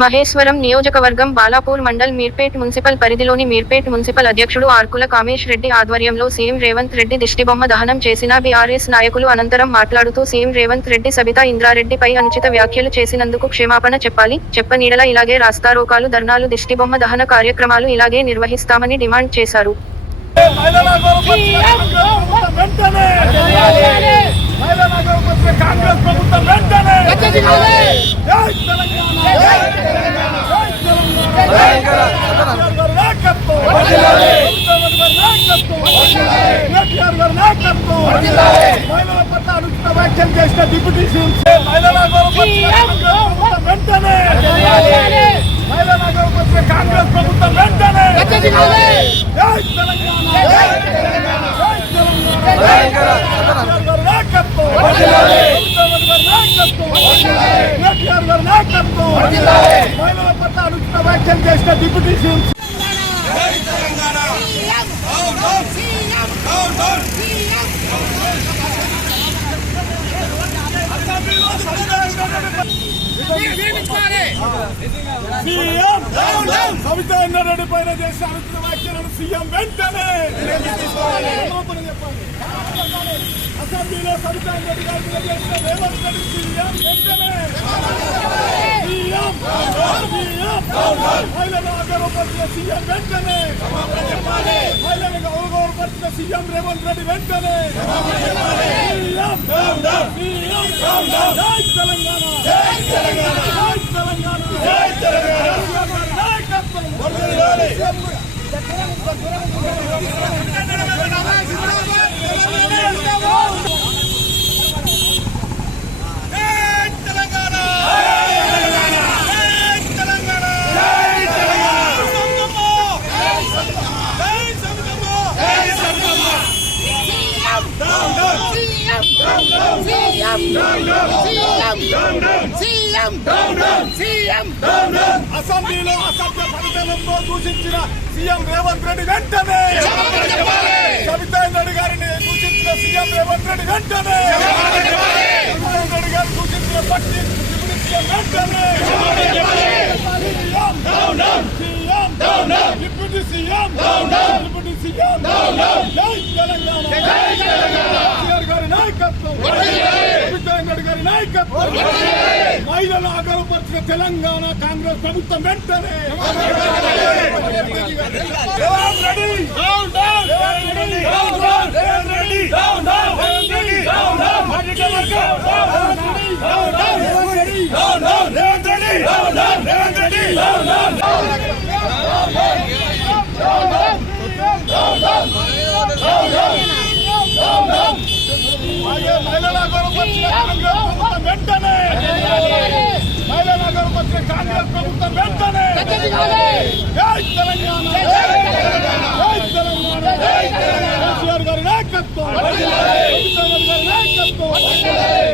మహేశ్వరం నియోజకవర్గం బాలాపూర్ మండల్ మీర్పేట్ మున్సిపల్ పరిధిలోని మీర్పేట్ మున్సిపల్ అధ్యక్షుడు ఆర్కుల కామేష్ రెడ్డి ఆధ్వర్యంలో సీఎం రేవంత్ రెడ్డి దిష్టిబొమ్మ దహనం చేసిన బీఆర్ఎస్ నాయకులు అనంతరం మాట్లాడుతూ సీఎం రేవంత్ రెడ్డి సబితా ఇంద్రారెడ్డిపై అనుచిత వ్యాఖ్యలు చేసినందుకు క్షమాపణ చెప్పాలి. చెప్పనీడల ఇలాగే రాస్తారోకాలు ధర్నాలు దిష్టిబొమ్మ దహన కార్యక్రమాలు ఇలాగే నిర్వహిస్తామని డిమాండ్ చేశారు. కాంగ్రెస్ ప్రభుత్వం వెంటనే మహిళల పట్ల అనుచిత వ్యాఖ్యలు చేసిన డిప్యూటీ సీఎం మహిళల వెంటనే మహిళల కాంగ్రెస్ ప్రభుత్వం వెంటనే. తెలంగాణ జై తెలంగాణ జై తెలంగాణ నాయకత్వం నాయకత్వం కేటీఆర్ గారి నాయకత్వం మహిళల పట్ల అనుచిత వ్యాఖ్యలు చేసిన డిప్యూటీ సీఎం సవితా రెడ్డి పైన చేసిన అనుచిత వ్యాఖ్యలను సీఎం వెంటనే అసెంబ్లీలో సవితా రెడ్డి గారి మీద చేసిన రేవంత్ రెడ్డి సీఎం వెంటనే. సీఎం సీఎం అగౌరవపరిచిన సీఎం వెంటనే. మహిళలకు అగౌరవపరిచిన సీఎం రేవంత్ రెడ్డి వెంటనే. సీఎం జై తెలంగాణ. జై తెలంగాణ. జై తెలంగాణ. జై తెలంగాణ. నాయకత్వం జై తెలంగాణ జై తెలంగాణ జై తెలంగాణ జై సమ్మో జై సమ్మో జై సమ్మో అసెంబ్లీలో అసభ్య పరిపాలనతో దూషించిన సీఎం రేవంత్ రెడ్డి వెంటనే! సబితా రెడ్డి గారిని దూషించిన సీఎం రేవంత్ రెడ్డి వెంటనే! సబితా రెడ్డి గారిని దూషించిన పట్టి సీఎం వెంటనే CM deputy CM deputy CM జై తెలంగాణ కేసీఆర్ గారి నాయకత్వం సబితా రెడ్డి గారి నాయకత్వం మహిళల ఆగరపరిచిన తెలంగాణ కాంగ్రెస్ ప్రభుత్వం వెంటనే Revanth Reddy down down Revanth Reddy down down Revanth Reddy down down Revanth Reddy down down down down Revanth Reddy down down Revanth Reddy down down Revanth Reddy down down మహిళల ఆగరపరిచిన కాంగ్రెస్ ప్రభుత్వం వెంటనే! మహిళల ఆగరపరిచిన కాంగ్రెస్ ప్రభుత్వం వెంటనే! తెలంగాణ! కేసీఆర్ గారి నాయకత్వం!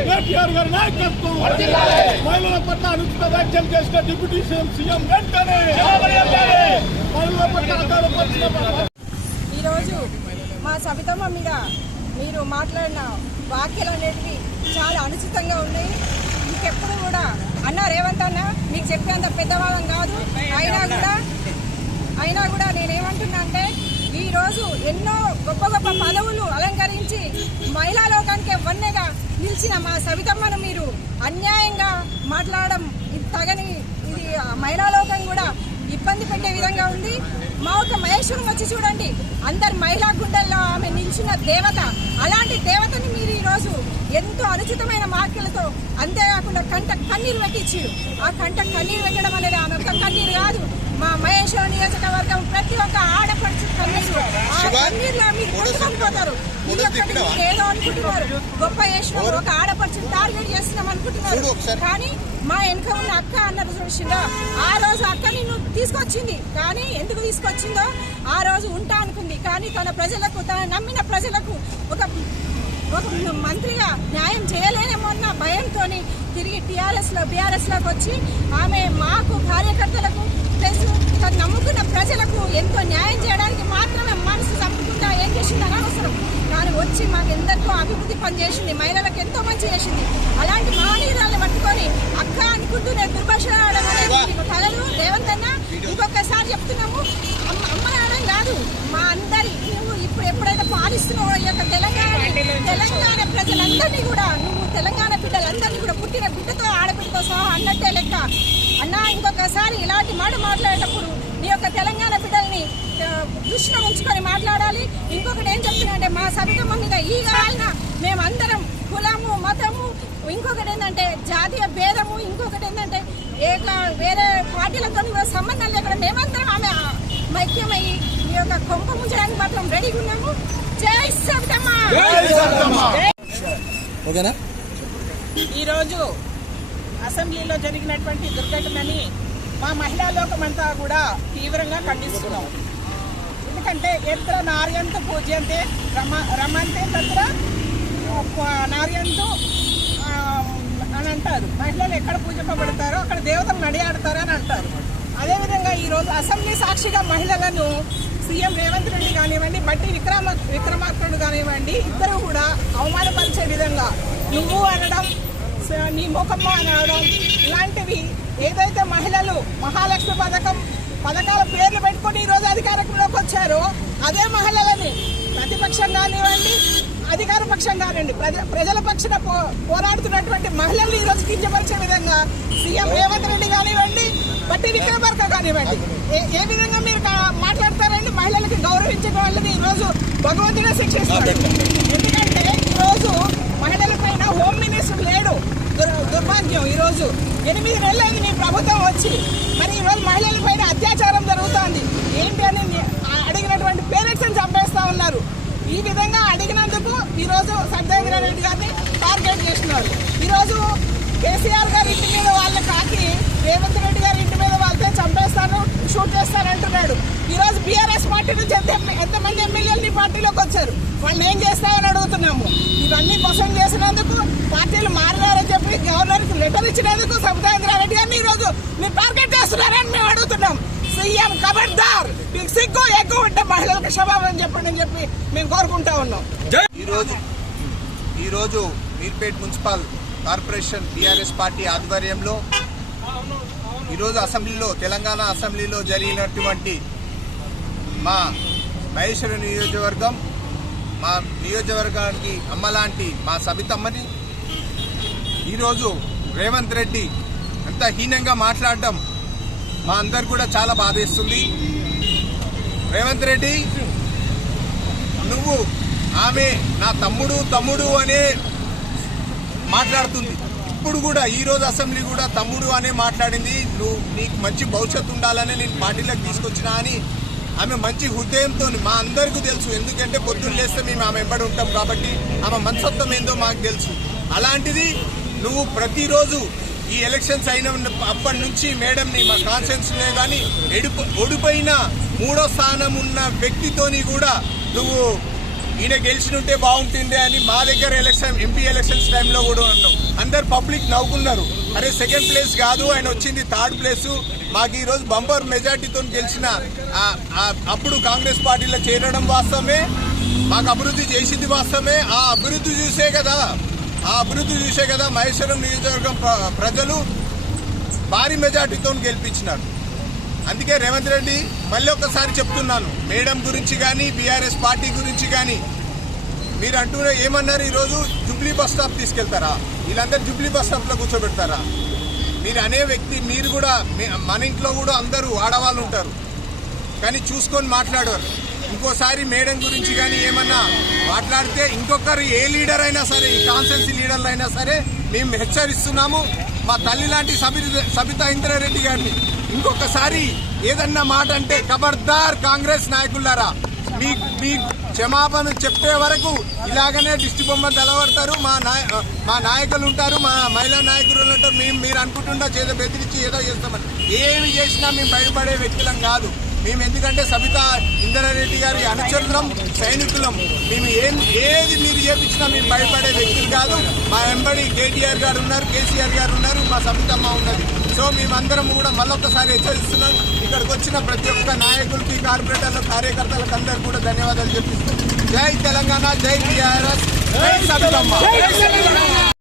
కేటీఆర్ గారి నాయకత్వం! మహిళల పట్ల అనుచిత వ్యాఖ్యలు చేసిన డిప్యూటీ సీఎం సీఎం వెంటనే! మహిళల పట్ల ఆధారపరిచిన ఈరోజు మా సబితమ్మ మీద మీరు మాట్లాడిన వ్యాఖ్యలు అనేటివి చాలా అనుచితంగా ఉన్నాయి. ఇంకెప్పుడు కూడా అన్న రేవంత్ అన్న మీకు చెప్పేంత పెద్దవాళ్ళం కాదు. అయినా కూడా అయినా కూడా నేనేమంటున్నా అంటే ఈరోజు ఎన్నో గొప్ప గొప్ప పదవులు అలంకరించి మహిళా లోకానికి వన్నెగా నిలిచిన మా సవితమ్మను మీరు అన్యాయంగా మాట్లాడడం ఇది తగని ఇది మహిళా లోకం కూడా ఇబ్బంది పెట్టే విధంగా ఉంది పరమేశ్వరం వచ్చి చూడండి. అందరు మహిళా గుండెల్లో ఆమె నిలిచిన దేవత. అలాంటి దేవతని మీరు ఈరోజు ఎంతో అనుచితమైన మార్కులతో అంతేకాకుండా కంట కన్నీరు పెట్టించారు. ఆ కంట కన్నీరు పెట్టడం అనేది ఆమె ఒక్క కన్నీరు కాదు. మా మహేశ్వరం నియోజకవర్గం ప్రతి ఒక్క ఆడపడుచు కన్నీరు. మీరు కొట్టుకొని పోతారు ఇది ఒక్కటి మీరు ఏదో అనుకుంటున్నారు. గొప్ప చేసినాం ఒక ఆడపడుచుని టార్గెట్ చేస్తున్నాం అనుకుంటున్నారు. కానీ మా వెనుక ఉన్న అక్క అన్నది చూసిందా ఆ రోజు అక్క నిన్ను తీసుకొచ్చింది. కానీ ఎందుకు తీసుకొచ్చిందో ఆ రోజు ఉంటా అనుకుంది. కానీ తన ప్రజలకు తన నమ్మిన ప్రజలకు ఒక ఒక మంత్రిగా న్యాయం చేయలేనేమో అన్న భయంతో తిరిగి టీఆర్ఎస్లో బీఆర్ఎస్లోకి వచ్చి ఆమె మాకు కార్యకర్తలకు ప్లస్ తను నమ్ముకున్న ప్రజలకు ఎంతో న్యాయం చేయడానికి మాత్రమే ఏం చేసింది అనవసరం కానీ వచ్చి మాకు ఎందరికో అభివృద్ధి పని చేసింది మహిళలకు ఎంతో మంచి చేసింది. అలాంటి మహనీయురాలు పట్టుకొని అక్క అనుకుంటూ నేను దుర్భాష ఆడడం అనేది మీకు తల ఇంకొకసారి ఇలాంటి మాట మాట్లాడేటప్పుడు నీ యొక్క తెలంగాణ బిడ్డల్ని ఆ, దృష్టిలో ఉంచుకొని మాట్లాడాలి. ఇంకొకటి ఏం చెప్తున్నా అంటే మా సబితమ్మ మీద ఈ కావాలన మేమందరం కులము మతము ఇంకొకటి ఏంటంటే జాతీయ భేదము ఇంకొకటి ఏంటంటే ఏక వేరే పార్టీలతో కూడా సంబంధం లేకుండా మేమందరం ఆమె ఐక్యమయ్యి మీ యొక్క కొంప ముంచడానికి మాత్రం రెడీగా ఉన్నాము. జై ఓకేనా? ఈరోజు అసెంబ్లీలో జరిగినటువంటి దుర్ఘటనని మా మహిళా లోకమంతా కూడా తీవ్రంగా ఖండిస్తున్నాం. ఎందుకంటే ఎత్ర నార్యంతు పూజ్యంతే రమ రమంతే తత్ర నార్యంతు అని అంటారు. మహిళలు ఎక్కడ పూజింపబడతారో అక్కడ దేవతలు నడియాడతారు అని అంటారు. అదేవిధంగా ఈరోజు అసెంబ్లీ సాక్షిగా మహిళలను సీఎం రేవంత్ రెడ్డి కానివ్వండి బట్టి విక్రమ విక్రమార్కుడు కానివ్వండి ఇద్దరు కూడా అవమానపరిచే విధంగా నువ్వు అనడం నీ ముఖమ్మ అనడం ఇలాంటివి ఏదైతే మహిళలు మహాలక్ష్మి పథకం పథకాల పేర్లు పెట్టుకుని ఈరోజు అధికారంలోకి వచ్చారో. అదే మహిళలని ప్రతిపక్షం కానివ్వండి అధికార పక్షం కానివ్వండి. ప్రజ ప్రజల పక్షాన పో పోరాడుతున్నటువంటి మహిళలు ఈరోజు కించపరిచే విధంగా సీఎం రేవంత్ రెడ్డి కానివ్వండి బట్టి విక్రమార్క కానివ్వండి. ఏ ఏ విధంగా మీరు మాట్లాడతారండి? మహిళలకి గౌరవించిన వాళ్ళని ఈరోజు భగవంతుడే శిక్షిస్తారు ఎందుకంటే ఈరోజు మహిళల పైన హోమ్ మినిస్టర్ లేడు. దుర్భాగ్యం. ఈరోజు ఎనిమిది నెలలైంది మీ ప్రభుత్వం వచ్చి. మరి ఈరోజు మహిళల పైన అత్యాచారం జరుగుతోంది. ఏంటి అని అడిగినటువంటి పేరెంట్స్ని చంపేస్తా ఉన్నారు. ఈ విధంగా అడిగినందుకు ఈరోజు సత్యేంద్ర రెడ్డి గారిని టార్గెట్ చేస్తున్నారు. ఈరోజు కేసీఆర్ గారి ఇంటి మీద వాళ్ళ కాకి రేవంత్ రెడ్డి గారి ఇంటి మీద వాళ్ళతో చంపేస్తాను షూట్ చేస్తాను అంటున్నాడు. బీఆర్ఎస్ పార్టీ నుంచి ఎంత ఎంతమంది ఎమ్మెల్యేలు నీ పార్టీలోకి వచ్చారు? వాళ్ళు ఏం చేస్తామని అడుగుతున్నాం ఇవన్నీ క్వశ్చన్ చేసినందుకు పార్టీలు మారినారని చెప్పి గవర్నర్ లెటర్ గారిని ఈ రోజు మీరు టార్గెట్ చేస్తున్నారని మేము అడుగుతున్నాం. సీఎం ఖబర్దార్ మీకు సిగ్గు ఎక్కువ ఉంటే మహిళలకు క్షమాపణ చెప్పండి అని చెప్పి మేము కోరుకుంటా ఉన్నాం. ఈరోజు ఈరోజు Meerpet municipal corporation TRS party ఆధ్వర్యంలో ఈరోజు అసెంబ్లీలో తెలంగాణ అసెంబ్లీలో జరిగినటువంటి మా మహేశ్వర నియోజకవర్గం మా నియోజకవర్గానికి అమ్మలాంటి మా సబితమ్మని ఈరోజు రేవంత్ రెడ్డి ఎంత హీనంగా మాట్లాడడం మా అందరు కూడా చాలా బాధేస్తుంది. రేవంత్ రెడ్డి నువ్వు ఆమె నా తమ్ముడు తమ్ముడు అనే మాట్లాడుతుంది. ఇప్పుడు కూడా ఈ రోజు అసెంబ్లీ కూడా తమ్ముడు అనే మాట్లాడింది. నువ్వు నీకు మంచి భవిష్యత్తు ఉండాలని నేను పార్టీలోకి తీసుకొచ్చినా అని ఆమె మంచి హృదయంతో మా అందరికీ తెలుసు. ఎందుకంటే పొద్దున్న లేస్తే మేము ఆమె వెంబడి ఉంటాం కాబట్టి ఆమె మనసత్వం ఏందో మాకు తెలుసు. అలాంటిది నువ్వు ప్రతిరోజు ఈ ఎలక్షన్స్ అయిన అప్పటి నుంచి మేడంని మా కాన్సెన్స్లో కానీ ఎడుపు ఒడిపోయిన మూడో స్థానం ఉన్న వ్యక్తితోని కూడా నువ్వు ఈయన గెలిచినుంటే బాగుంటుంది అని మా దగ్గర ఎలక్షన్ ఎంపీ ఎలక్షన్స్ టైంలో కూడా అన్నావు. అందరు పబ్లిక్ నవ్వుకున్నారు. అరే సెకండ్ ప్లేస్ కాదు ఆయన వచ్చింది థర్డ్ ప్లేసు. మాకు ఈరోజు బంబర్ బంపర్ మెజార్టీతో గెలిచిన అప్పుడు కాంగ్రెస్ పార్టీలో చేరడం వాస్తవమే. మాకు అభివృద్ధి చేసింది వాస్తవమే. ఆ అభివృద్ధి చూసే కదా ఆ అభివృద్ధి చూసే కదా మహేశ్వరం నియోజకవర్గం ప్ర- ప్రజలు భారీ మెజార్టీతో గెలిపించినారు. అందుకే రేవంత్ రెడ్డి మళ్ళీ ఒకసారి చెప్తున్నాను మేడం గురించి కానీ బీఆర్ఎస్ పార్టీ గురించి కానీ మీరు అంటూనే ఏమన్నారు ఈరోజు? జుబ్లీ బస్ స్టాప్ తీసుకెళ్తారా? వీళ్ళందరూ జుబ్లీ బస్ స్టాప్లో కూర్చోబెడతారా? మీరు అనే వ్యక్తి మీరు కూడా మీ- మన ఇంట్లో కూడా అందరూ ఆడవాళ్ళు ఉంటారు. కానీ చూసుకొని మాట్లాడారు. ఇంకోసారి మేడం గురించి కానీ ఏమన్నా మాట్లాడితే ఇంకొకరు ఏ లీడర్ అయినా సరే ఈ కాన్సెన్సీ లీడర్లు అయినా సరే మేము హెచ్చరిస్తున్నాము. మా తల్లి లాంటి సబి సబితా ఇంద్రారెడ్డి గారిని. ఇంకొకసారి ఏదన్నా మాట అంటే ఖబర్దార్ కాంగ్రెస్ నాయకులారా మీ మీ క్షమాపణ చెప్పే వరకు ఇలాగనే దిష్టి బొమ్మ తెలవడతారు మా నాయ మా నాయకులు ఉంటారు మా మహిళా నాయకులు ఉంటారు. మేము మీరు అనుకుంటున్నా చేదో బెదిరించి ఏదో చేస్తామని. ఏమి చేసినా మేము భయపడే వ్యక్తులం కాదు. మేము ఎందుకంటే సబితా ఇంద్రారెడ్డి గారి అనుచరులం సైనికులం. మేము ఏం ఏది మీరు చేపించినా మేము భయపడే వ్యక్తులు కాదు. మా వెంబడి కేటీఆర్ గారు ఉన్నారు కేసీఆర్ గారు ఉన్నారు మా సబితమ్మ ఉన్నది. సో మేమందరం కూడా మళ్ళొక్కసారి హెచ్చరిస్తున్నాం. ఇక్కడికి వచ్చిన ప్రతి ఒక్క నాయకులకి కార్పొరేటర్లు కార్యకర్తలకు అందరు కూడా ధన్యవాదాలు చెప్పిస్తున్నాం. జై తెలంగాణ జై టీఆర్ఎస్ జై సబితమ్మ.